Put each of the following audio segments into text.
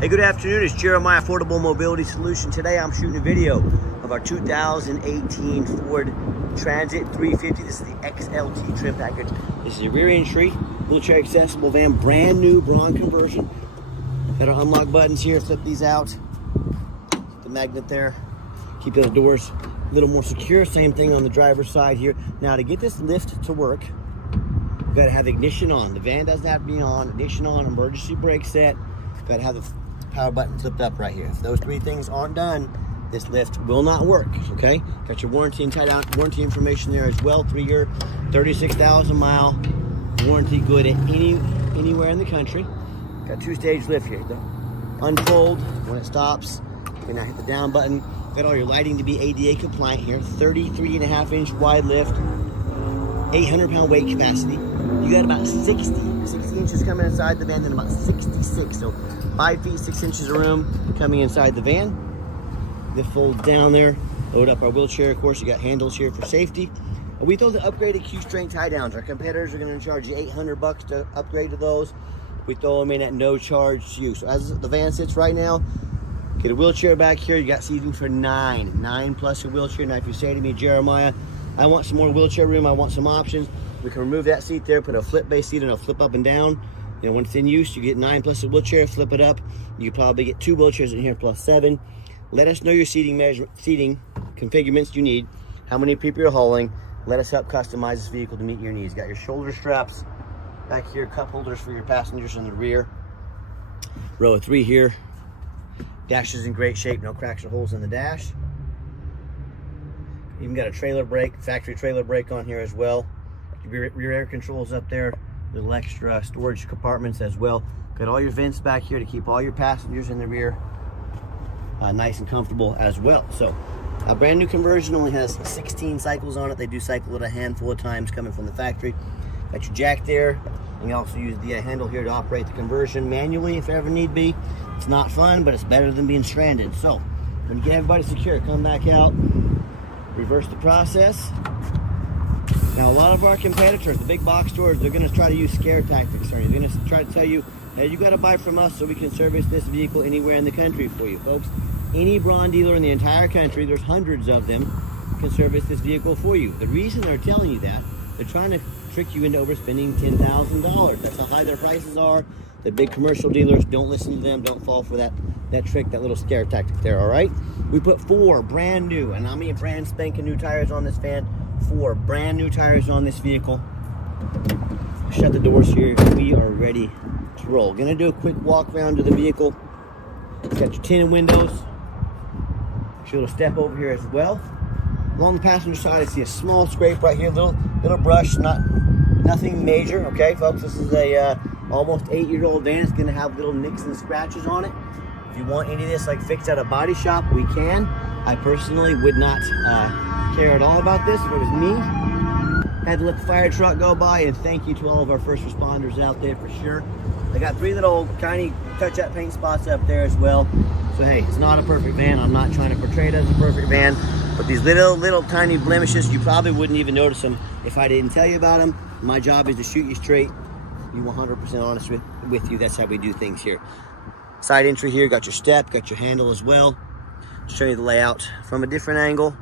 Hey, good afternoon. It's Jeremiah, Affordable Mobility Solution. Today I'm shooting a video of our 2018 Ford Transit 350. This is the XLT trim package. This is a rear entry, wheelchair accessible van, brand new bronze conversion. Got our unlock buttons here, flip these out. The magnet there, keep those doors a little more secure. Same thing on the driver's side here. Now to get this lift to work, you've got to have ignition on. The van doesn't have to be on, ignition on, emergency brake set. You've got to have the power button flipped up right here. If those three things aren't done, this lift will not work, okay? Got your warranty and tied-out warranty information there as well. 3-year, 36,000 mile warranty, good at anywhere in the country. Got 2-stage lift here. Unfold when it stops. You now hit the down button. Got all your lighting to be ADA compliant here. 33.5-inch wide lift, 800-pound weight capacity. You got about 60 inches coming inside the van, then about 66. So 5 feet 6 inches of room coming inside the van. This folds down there. Load up our wheelchair. Of course, you got handles here for safety. And we throw the upgraded Q-string tie downs. Our competitors are going to charge you $800 to upgrade to those. We throw them in at no charge to you. So as the van sits right now, get a wheelchair back here. You got seating for 9 plus a wheelchair. Now, if you say to me, Jeremiah, I want some more wheelchair room, I want some options, we can remove that seat there, put a flip base seat and it'll flip up and down. You know, when it's in use, you get 9 plus a wheelchair, flip it up. You probably get 2 wheelchairs in here plus 7. Let us know your seating configurations you need, how many people you're hauling. Let us help customize this vehicle to meet your needs. Got your shoulder straps back here, cup holders for your passengers in the rear. Row of 3 here. Dash is in great shape, no cracks or holes in the dash. Even got a trailer brake, factory trailer brake on here as well. Rear air controls up there. Little extra storage compartments as well. Got all your vents back here to keep all your passengers in the rear nice and comfortable as well. So a brand new conversion only has 16 cycles on it. They do cycle it a handful of times coming from the factory. Got your jack there. And you also use the handle here to operate the conversion manually if ever need be. It's not fun, but it's better than being stranded. So when you get everybody secure, come back out, reverse the process. Now, a lot of our competitors, the big box stores, they're going to try to use scare tactics. They're going to try to tell you, hey, you got to buy from us so we can service this vehicle anywhere in the country for you, folks. Any Braun dealer in the entire country, there's hundreds of them, can service this vehicle for you. The reason they're telling you that, they're trying to trick you into overspending $10,000. That's how high their prices are. The big commercial dealers, don't listen to them. Don't fall for that trick, that little scare tactic there, all right? We put 4 brand new, and I mean brand spanking new tires on this van. 4 brand new tires on this vehicle. Shut the doors here. We are ready to roll. Gonna do a quick walk around to the vehicle. Got your tinted windows. Should step over here as well. Along the passenger side, I see a small scrape right here. Little brush, nothing major. Okay, folks, this is a almost 8-year-old van. It's gonna have little nicks and scratches on it. If you want any of this like fixed at a body shop, we can. I personally would not care at all about this if it was me. Had to let the fire truck go by, and thank you to all of our first responders out there for sure. I got 3 little tiny touch-up paint spots up there as well. So hey, it's not a perfect van. I'm not trying to portray it as a perfect van, but these little tiny blemishes, you probably wouldn't even notice them if I didn't tell you about them. My job is to shoot you straight, be 100% honest with you. That's how we do things here. Side entry here, got your step, got your handle as well. Show you the layout from a different angle.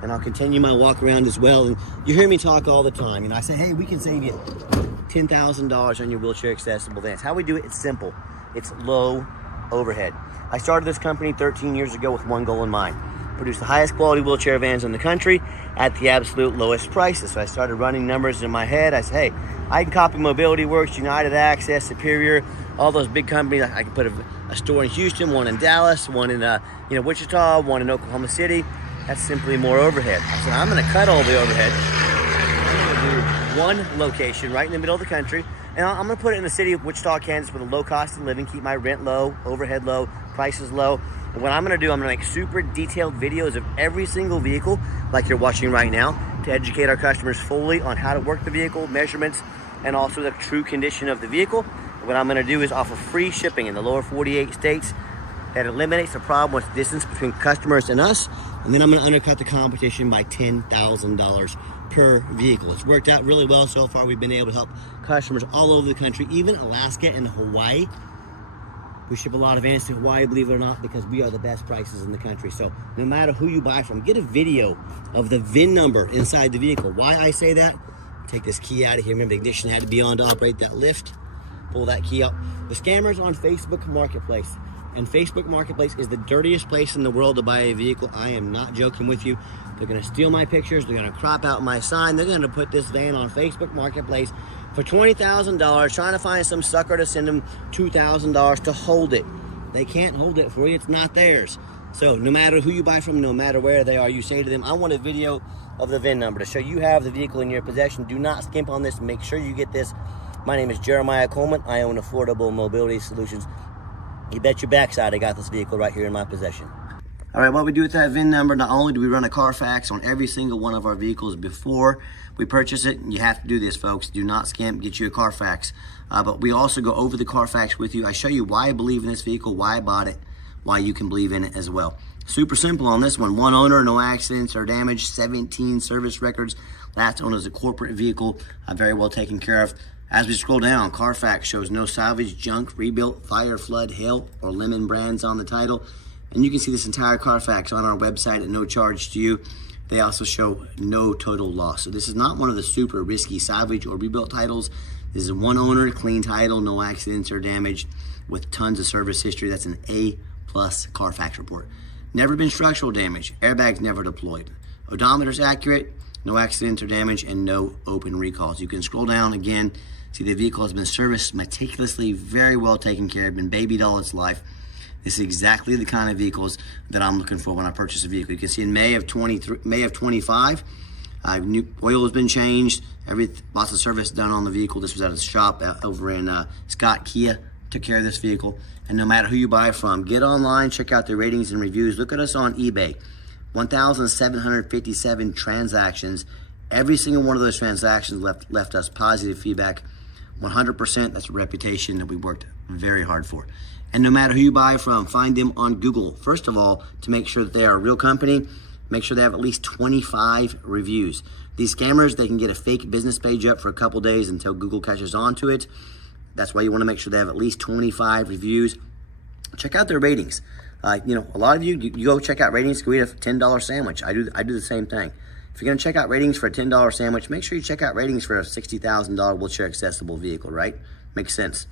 And I'll continue my walk around as well. And you hear me talk all the time. And I say, hey, we can save you $10,000 on your wheelchair accessible vans. How we do it, it's simple. It's low overhead. I started this company 13 years ago with one goal in mind: produce the highest quality wheelchair vans in the country at the absolute lowest prices. So I started running numbers in my head. I said, hey, I can copy Mobility Works, United Access, Superior, all those big companies. I can put a store in Houston, one in Dallas, one in Wichita, one in Oklahoma City. That's simply more overhead. I said, I'm going to cut all the overhead. I'm going to do one location right in the middle of the country, and I'm going to put it in the city of Wichita, Kansas, with a low cost of living, keep my rent low, overhead low, prices low. And what I'm going to do, I'm going to make super detailed videos of every single vehicle, like you're watching right now, to educate our customers fully on how to work the vehicle, measurements, and also the true condition of the vehicle. What I'm going to do is offer free shipping in the lower 48 states. That eliminates the problem with distance between customers and us. And then I'm going to undercut the competition by $10,000 per vehicle. It's worked out really well so far. We've been able to help customers all over the country, even Alaska and Hawaii. We ship a lot of vans to Hawaii, believe it or not, because we are the best prices in the country. So no matter who you buy from, get a video of the VIN number inside the vehicle. Why I say that? Take this key out of here. Remember, the ignition had to be on to operate that lift. Pull that key up. The scammers on Facebook Marketplace. And Facebook Marketplace is the dirtiest place in the world to buy a vehicle. I am not joking with you. They're gonna steal my pictures. They're gonna crop out my sign. They're gonna put this van on Facebook Marketplace for $20,000, trying to find some sucker to send them $2,000 to hold it. They can't hold it for you, it's not theirs. So no matter who you buy from, no matter where they are, you say to them, I want a video of the VIN number to show you have the vehicle in your possession. Do not skimp on this, make sure you get this. My name is Jeremiah Coleman. I own Affordable Mobility Solutions. You bet your backside I got this vehicle right here in my possession. All right, what we do with that VIN number, not only do we run a Carfax on every single one of our vehicles before we purchase it, and you have to do this, folks. Do not skimp, get you a Carfax. But we also go over the Carfax with you. I show you why I believe in this vehicle, why I bought it, why you can believe in it as well. Super simple on this one. One owner, no accidents or damage, 17 service records. Last owned as a corporate vehicle, very well taken care of. As we scroll down, Carfax shows no salvage, junk, rebuilt, fire, flood, hail, or lemon brands on the title. And you can see this entire Carfax on our website at no charge to you. They also show no total loss. So this is not one of the super risky salvage or rebuilt titles. This is one owner, clean title, no accidents or damage, with tons of service history. That's an A+ Carfax report. Never been structural damage, airbags never deployed. Odometer's accurate, no accidents or damage, and no open recalls. You can scroll down again, see the vehicle has been serviced meticulously, very well taken care of, been babied all its life. This is exactly the kind of vehicles that I'm looking for when I purchase a vehicle. You can see in May of 25, new oil has been changed, lots of service done on the vehicle. This was at a shop over in Scott Kia, took care of this vehicle. And no matter who you buy from, get online, check out the ratings and reviews. Look at us on eBay. 1,757 transactions. Every single one of those transactions left us positive feedback. 100%, that's a reputation that we worked very hard for. And no matter who you buy from, find them on Google. First of all, to make sure that they are a real company, make sure they have at least 25 reviews. These scammers, they can get a fake business page up for a couple days until Google catches on to it. That's why you want to make sure they have at least 25 reviews. Check out their ratings. A lot of you go check out ratings, go eat a $10 sandwich. I do the same thing. If you're gonna check out ratings for a $10 sandwich, make sure you check out ratings for a $60,000 wheelchair accessible vehicle, right? Makes sense.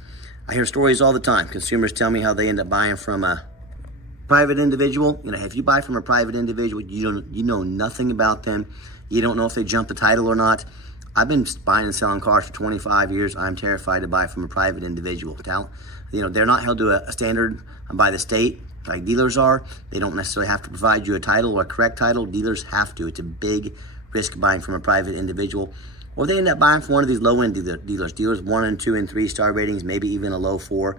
I hear stories all the time. Consumers tell me how they end up buying from a private individual. If you buy from a private individual, you know nothing about them. You don't know if they jumped the title or not. I've been buying and selling cars for 25 years. I'm terrified to buy from a private individual. They're not held to a standard by the state like dealers are. They don't necessarily have to provide you a title or a correct title. Dealers have to. It's a big risk buying from a private individual. Or they end up buying from one of these low-end dealers 1 and 2 and 3 star ratings, maybe even a low 4.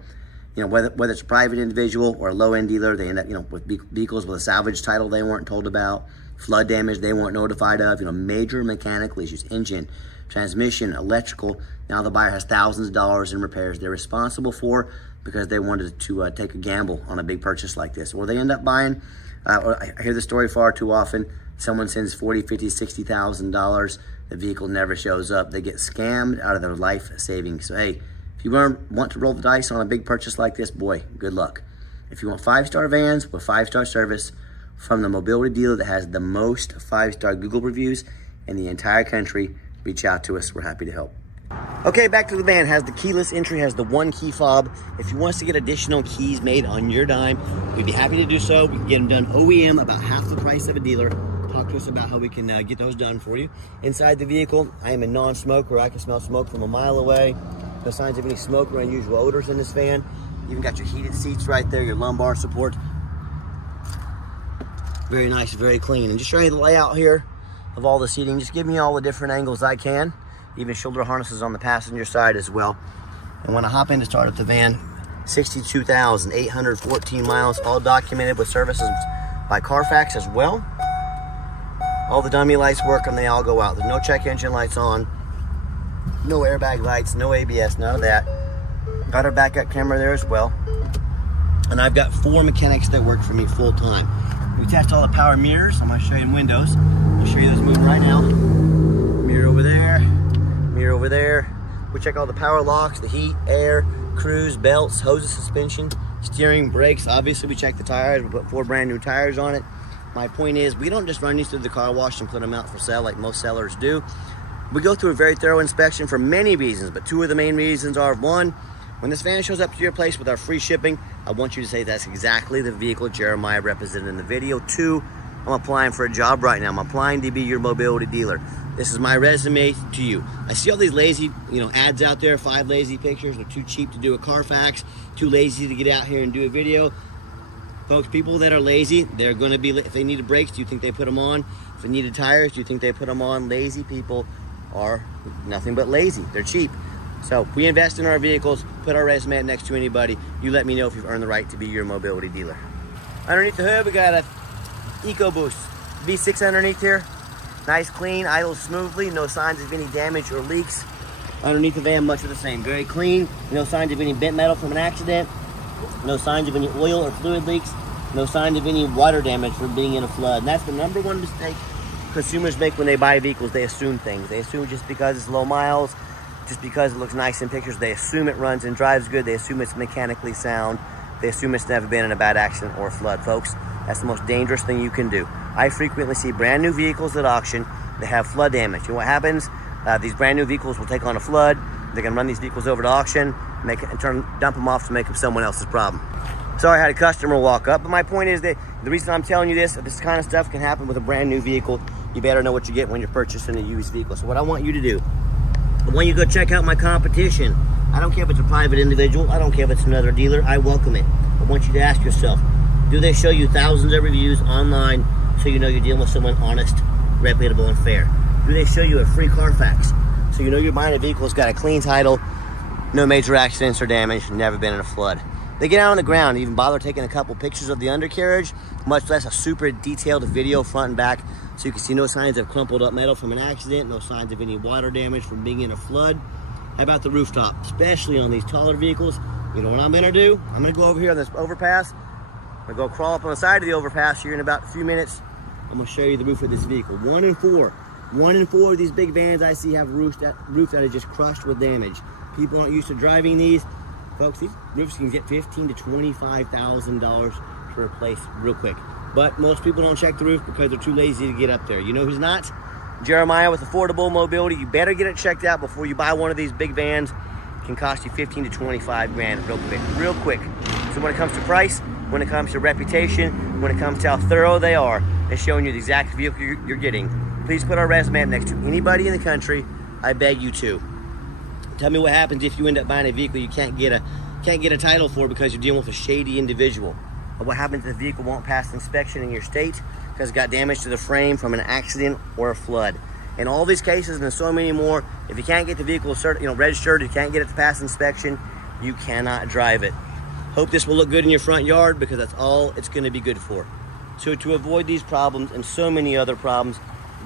Whether it's a private individual or a low-end dealer, they end up with vehicles with a salvage title they weren't told about, flood damage they weren't notified of, major mechanical issues, engine, transmission, electrical. Now the buyer has thousands of dollars in repairs they're responsible for because they wanted to take a gamble on a big purchase like this. Or they end up buying, I hear the story far too often, someone sends $40,000, $50,000, $60,000, the vehicle never shows up. They get scammed out of their life savings. So hey, if you want to roll the dice on a big purchase like this, boy, good luck. If you want 5-star vans with 5-star service from the mobility dealer that has the most 5-star Google reviews in the entire country, reach out to us. We're happy to help. Okay, back to the van. Has the keyless entry, has the 1 key fob. If you want us to get additional keys made on your dime, we'd be happy to do so. We can get them done OEM, about half the price of a dealer. Talk to us about how we can get those done for you. Inside the vehicle, I am a non-smoker. I can smell smoke from a mile away. No signs of any smoke or unusual odors in this van. Even got your heated seats right there, your lumbar support. Very nice, very clean. And just show you the layout here of all the seating. Just give me all the different angles I can. Even shoulder harnesses on the passenger side as well. And when I hop in to start up the van, 62,814 miles, all documented with services by Carfax as well. All the dummy lights work and they all go out. There's no check engine lights on, no airbag lights, no ABS, none of that. Got our backup camera there as well. And I've got 4 mechanics that work for me full time. We test all the power mirrors. I'm gonna show you in windows. I'll show you those moving right now. Mirror over there, mirror over there. We check all the power locks, the heat, air, cruise, belts, hoses, suspension, steering, brakes. Obviously we check the tires, we put 4 brand new tires on it. My point is, we don't just run these through the car wash and put them out for sale like most sellers do. We go through a very thorough inspection for many reasons, but 2 of the main reasons are: 1, when this van shows up to your place with our free shipping, I want you to say that's exactly the vehicle Jeremiah represented in the video. 2, I'm applying for a job right now. I'm applying to be your mobility dealer. This is my resume to you. I see all these lazy, ads out there, 5 lazy pictures. They're too cheap to do a Carfax, too lazy to get out here and do a video. Folks, people that are lazy, they're going to be, if they needed brakes, do you think they put them on? If they needed tires, do you think they put them on? Lazy people are nothing but lazy. They're cheap. So we invest in our vehicles, put our resume next to anybody. You let me know if you've earned the right to be your mobility dealer. Underneath the hood, we got a EcoBoost V6 underneath here. Nice, clean, idles smoothly, no signs of any damage or leaks. Underneath the van, much of the same. Very clean, no signs of any bent metal from an accident, no signs of any oil or fluid leaks, no signs of any water damage from being in a flood. And that's the #1 mistake consumers make when they buy vehicles. They assume things. They assume just because it's low miles, just because it looks nice in pictures, they assume it runs and drives good. They assume it's mechanically sound. They assume it's never been in a bad accident or a flood. Folks, that's the most dangerous thing you can do. I frequently see brand new vehicles at auction that have flood damage. And what happens? These brand new vehicles will take on a flood. They're gonna run these vehicles over to auction, dump them off to make them someone else's problem. Sorry, I had a customer walk up, but my point is that the reason I'm telling you this kind of stuff can happen with a brand new vehicle. You better know what you get when you're purchasing a used vehicle. So what I want you to do, I want you to go check out my competition. I don't care if it's a private individual. I don't care if it's another dealer. I welcome it. I want you to ask yourself, do they show you thousands of reviews online so you know you're dealing with someone honest, reputable, and fair? Do they show you a free Carfax so you know you're buying a vehicle that's got a clean title, no major accidents or damage, never been in a flood? They get out on the ground and even bother taking a couple pictures of the undercarriage, much less a super detailed video front and back, so you can see no signs of crumpled up metal from an accident, no signs of any water damage from being in a flood. How about the rooftop? Especially on these taller vehicles. You know what I'm gonna do? I'm gonna go over here on this overpass. I'm gonna go crawl up on the side of the overpass here in about a few minutes. I'm gonna show you the roof of this vehicle. 1 in 4 of these big vans I see have roof that is just crushed with damage. People aren't used to driving these. Folks, these roofs can get $15,000 to $25,000 to replace real quick. But most people don't check the roof because they're too lazy to get up there. You know who's not? Jeremiah with Affordable Mobility. You better get it checked out before you buy one of these big vans. It can cost you 15 to 25 grand real quick. So when it comes to price, when it comes to reputation, when it comes to how thorough they are, they're showing you the exact vehicle you're getting. Please put our resume up next to anybody in the country. I beg you to. Tell me what happens if you end up buying a vehicle you can't get a title for because you're dealing with a shady individual. Or what happens if the vehicle won't pass inspection in your state because it got damage to the frame from an accident or a flood. In all these cases and so many more, if you can't get the vehicle registered, you can't get it to pass inspection, you cannot drive it. Hope this will look good in your front yard because that's all it's going to be good for. So to avoid these problems and so many other problems,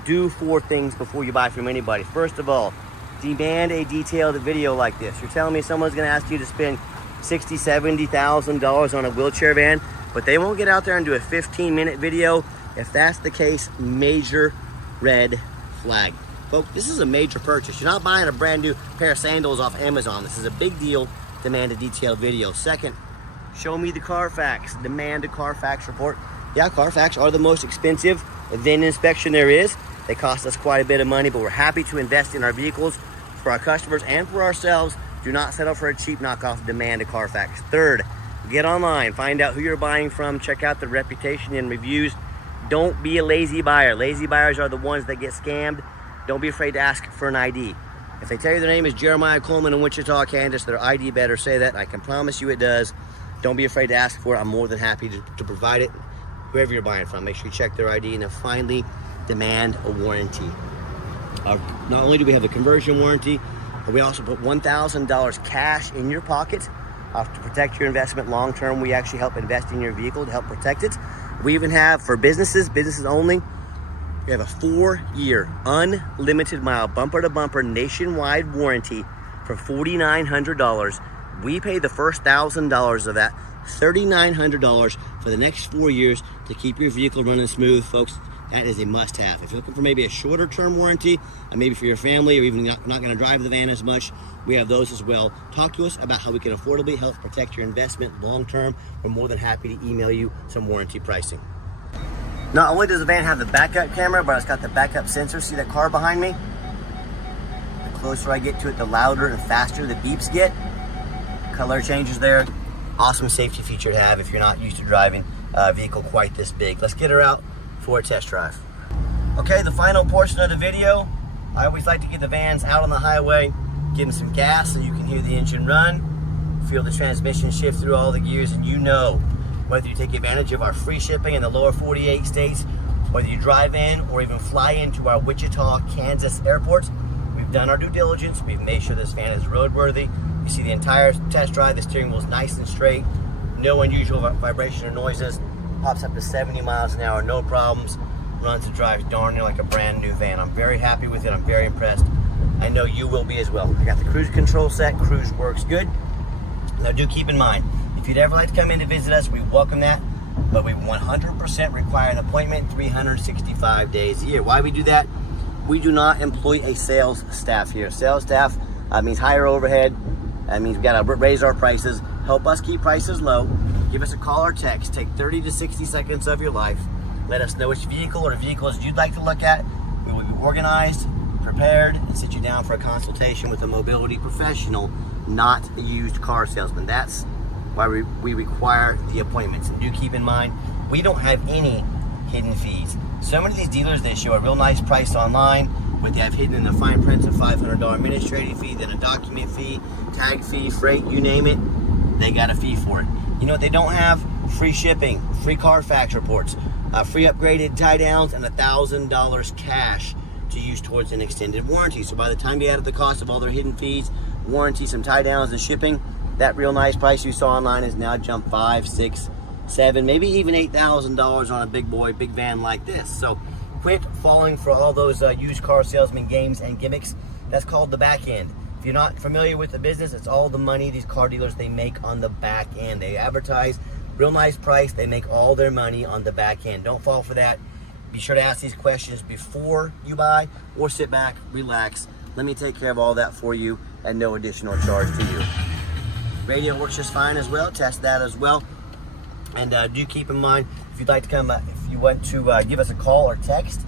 do 4 things before you buy from anybody. First of all, demand a detailed video like this. You're telling me someone's going to ask you to spend $60,000, $70,000 on a wheelchair van, but they won't get out there and do a 15-minute video? If that's the case, major red flag. Folks, this is a major purchase. You're not buying a brand new pair of sandals off Amazon. This is a big deal. Demand a detailed video. Second, show me the Carfax. Demand a Carfax report. Yeah, Carfax are the most expensive VIN inspection there is. They cost us quite a bit of money, but we're happy to invest in our vehicles for our customers and for ourselves. Do not settle for a cheap knockoff. Demand a Carfax. Third, get online. Find out who you're buying from. Check out the reputation and reviews. Don't be a lazy buyer. Lazy buyers are the ones that get scammed. Don't be afraid to ask for an ID. If they tell you their name is Jeremiah Coleman in Wichita, Kansas, their ID better say that. I can promise you it does. Don't be afraid to ask for it. I'm more than happy to provide it. Whoever you're buying from, make sure you check their ID. And then finally, demand a warranty. Not only do we have a conversion warranty, but we also put $1,000 cash in your pocket to protect your investment long term. We actually help invest in your vehicle to help protect it. We even have, for businesses only, we have a 4-year unlimited mile bumper to bumper nationwide warranty for $4,900. We pay the first $1,000 of that, $3,900 for the next 4 years to keep your vehicle running smooth. Folks, that is a must-have. If you're looking for maybe a shorter term warranty, maybe for your family, or even not going to drive the van as much, we have those as well. Talk to us about how we can affordably help protect your investment long-term. We're more than happy to email you some warranty pricing. Not only does the van have the backup camera, but it's got the backup sensor. See that car behind me? The closer I get to it, the louder and faster the beeps get. Color changes there. Awesome safety feature to have if you're not used to driving a vehicle quite this big. Let's get her out for a test drive. Okay, the final portion of the video. I always like to get the vans out on the highway, give them some gas so you can hear the engine run, feel the transmission shift through all the gears, and you know, whether you take advantage of our free shipping in the lower 48 states, whether you drive in or even fly into our Wichita, Kansas airports, we've done our due diligence. We've made sure this van is roadworthy. You see the entire test drive, the steering wheel is nice and straight, no unusual vibration or noises, pops up to 70 miles an hour, no problems, runs and drives darn near like a brand new van. I'm very happy with it, I'm very impressed. I know you will be as well. I got the cruise control set, cruise works good. Now do keep in mind, if you'd ever like to come in to visit us, we welcome that, but we 100% require an appointment 365 days a year. Why we do that? We do not employ a sales staff here. Sales staff means higher overhead. That means we gotta raise our prices. Help us keep prices low. Give us a call or text. Take 30 to 60 seconds of your life. Let us know which vehicle or vehicles you'd like to look at. We will be organized, prepared, and sit you down for a consultation with a mobility professional, not a used car salesman. That's why we require the appointments. And do keep in mind, we don't have any hidden fees. So many of these dealers, they show a real nice price online, but they have hidden in the fine print a $500 administrative fee, then a document fee, tag fee, freight, you name it, they got a fee for it. You know what they don't have? Free shipping, free Carfax reports, free upgraded tie downs, and $1,000 cash to use towards an extended warranty. So by the time you add up the cost of all their hidden fees, warranty, some tie downs, and shipping, that real nice price you saw online has now jumped $5,000, $6,000, $7,000, maybe even $8,000 on a big van like this. So quit falling for all those used car salesman games and gimmicks. That's called the back end. If you're not familiar with the business, it's all the money these car dealers, they make on the back end. They advertise real nice price, they make all their money on the back end. Don't fall for that. Be sure to ask these questions before you buy, or sit back, relax. Let me take care of all that for you at no additional charge to you. Radio works just fine as well. Test that as well. And do keep in mind, if you'd like to come, if you want to give us a call or text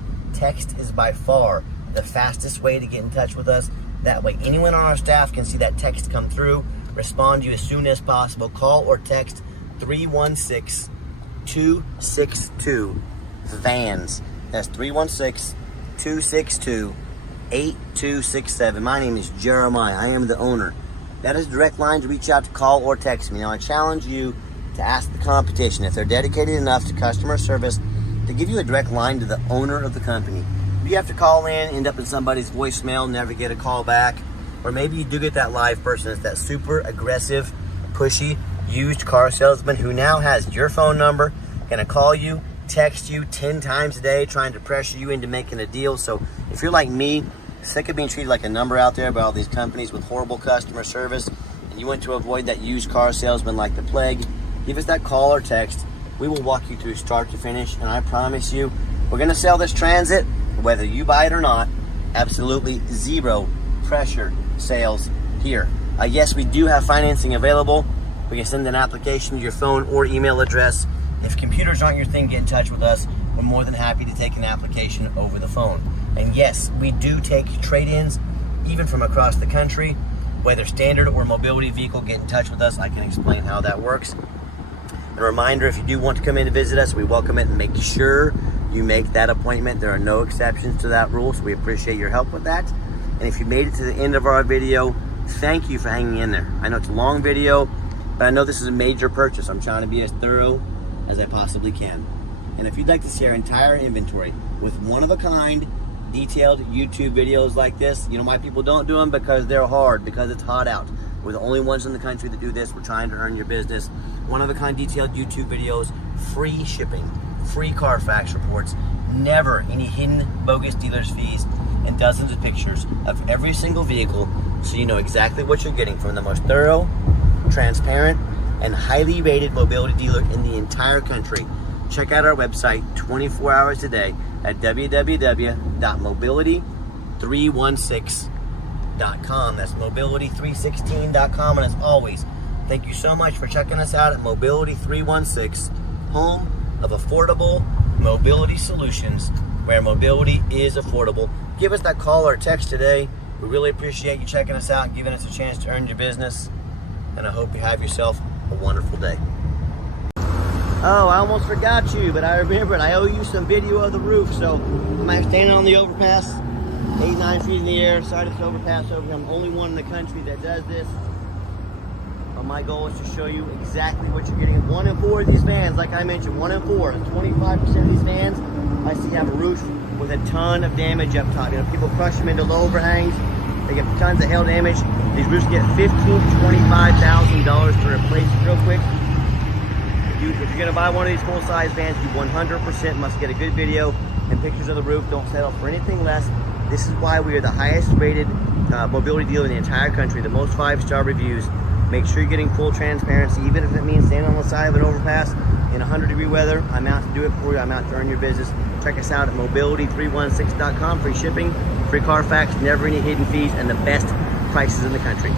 is by far the fastest way to get in touch with us. That way anyone on our staff can see that text come through, respond to you as soon as possible. Call or text 316-262-VANS. That's 316-262-8267. My name is Jeremiah. I am the owner. That is a direct line to reach out, to call or text me. Now I challenge you to ask the competition if they're dedicated enough to customer service to give you a direct line to the owner of the company. You have to call in, end up in somebody's voicemail, never get a call back, or maybe you do get that live person. It's that super aggressive, pushy, used car salesman who now has your phone number, gonna call you, text you 10 times a day, trying to pressure you into making a deal. So if you're like me, sick of being treated like a number out there by all these companies with horrible customer service, and you want to avoid that used car salesman like the plague, give us that call or text. We will walk you through start to finish, and I promise you, we're gonna sell this Transit, whether you buy it or not. Absolutely zero pressure sales here. Yes, we do have financing available. We can send an application to your phone or email address. If computers aren't your thing, get in touch with us. We're more than happy to take an application over the phone. And yes, we do take trade-ins, even from across the country. Whether standard or mobility vehicle, get in touch with us. I can explain how that works. A reminder, if you do want to come in to visit us, we welcome it, and make sure you make that appointment. There are no exceptions to that rule, so we appreciate your help with that. And if you made it to the end of our video, thank you for hanging in there. I know it's a long video, but I know this is a major purchase. I'm trying to be as thorough as I possibly can. And if you'd like to see our entire inventory with one-of-a-kind, detailed YouTube videos like this, you know, my people don't do them because they're hard, because it's hot out. We're the only ones in the country that do this. We're trying to earn your business. One-of-a-kind detailed YouTube videos, free shipping, free Carfax reports, never any hidden bogus dealer's fees, and dozens of pictures of every single vehicle, so you know exactly what you're getting from the most thorough, transparent, and highly rated mobility dealer in the entire country. Check out our website 24 hours a day at www.mobility316.com. That's mobility316.com. And as always, thank you so much for checking us out at Mobility 316, home of affordable mobility solutions, where mobility is affordable. Give us that call or text today. We really appreciate you checking us out and giving us a chance to earn your business. And I hope you have yourself a wonderful day. Oh, I almost forgot you, but I remembered I owe you some video of the roof. So I'm standing on the overpass, 8-9 feet in the air. Sorry, this overpass over here. I'm the only one in the country that does this. But my goal is to show you exactly what you're getting. 1 in 4 of these vans, like I mentioned, 1 in 4. And 25% of these vans I see have a roof with a ton of damage up top. You know, people crush them into low overhangs. They get tons of hail damage. These roofs get $15,000 to $25,000 to replace real quick. If you're going to buy one of these full-size vans, you 100% must get a good video and pictures of the roof. Don't settle for anything less. This is why we are the highest rated mobility dealer in the entire country, the most 5-star reviews. Make sure you're getting full transparency, even if it means standing on the side of an overpass in 100-degree weather. I'm out to do it for you. I'm out to earn your business. Check us out at mobility316.com. Free shipping, free Carfax, never any hidden fees, and the best prices in the country.